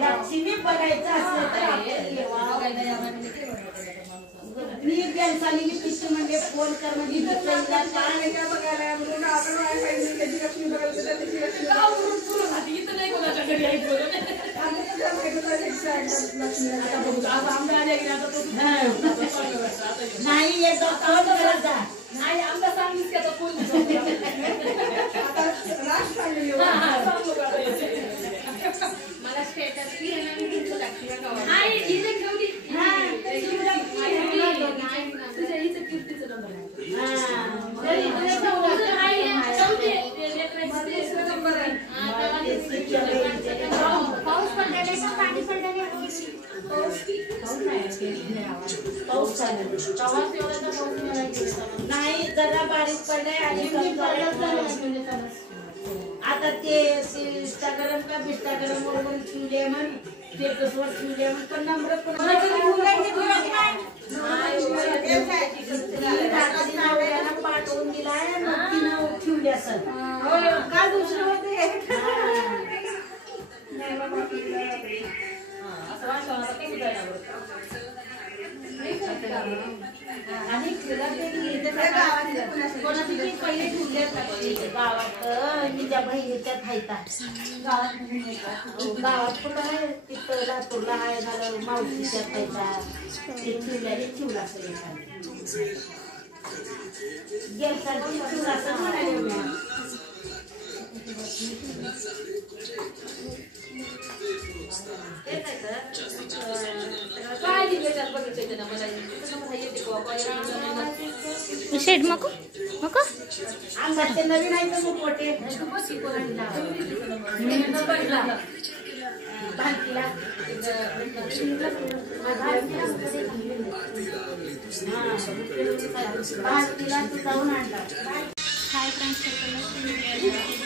लक्ष्मी बघायचं असलं तर मी त्यांनी पिक्चर म्हणजे फोन कर म्हणजे बघायला म्हणून आपण लक्ष्मी बघायला नाही एकदा फोन करायचा नाही आमचा सांगितलं की आता फोन मला स्टेटस की नाही इथे ठेवली पाऊस पडल्याने का पाणी पडल्याने नाही जरा बारीक पडलाय आणि आता ते इंस्टाग्राम का बिस्टाग्राम वर ठेवले म्हण स्टेटसवर ठेवले म्हण पण नंबर पण पाठवून दिलाय तिनं ठेवले असं का दुसरं होते आणि पहिले ठेवले गावात निजा बहिणीच्या खायता गावात कुठं आहे तिथं लातूरला आहे झालं मावशीच्या खायचा ते ठेवल्याने ठेवला असेल ठेवला असं म्हणाले शेड मको मको आमचे नवीन आहे तर मोठे भारतीला तू जाऊन आणला. Hi friends.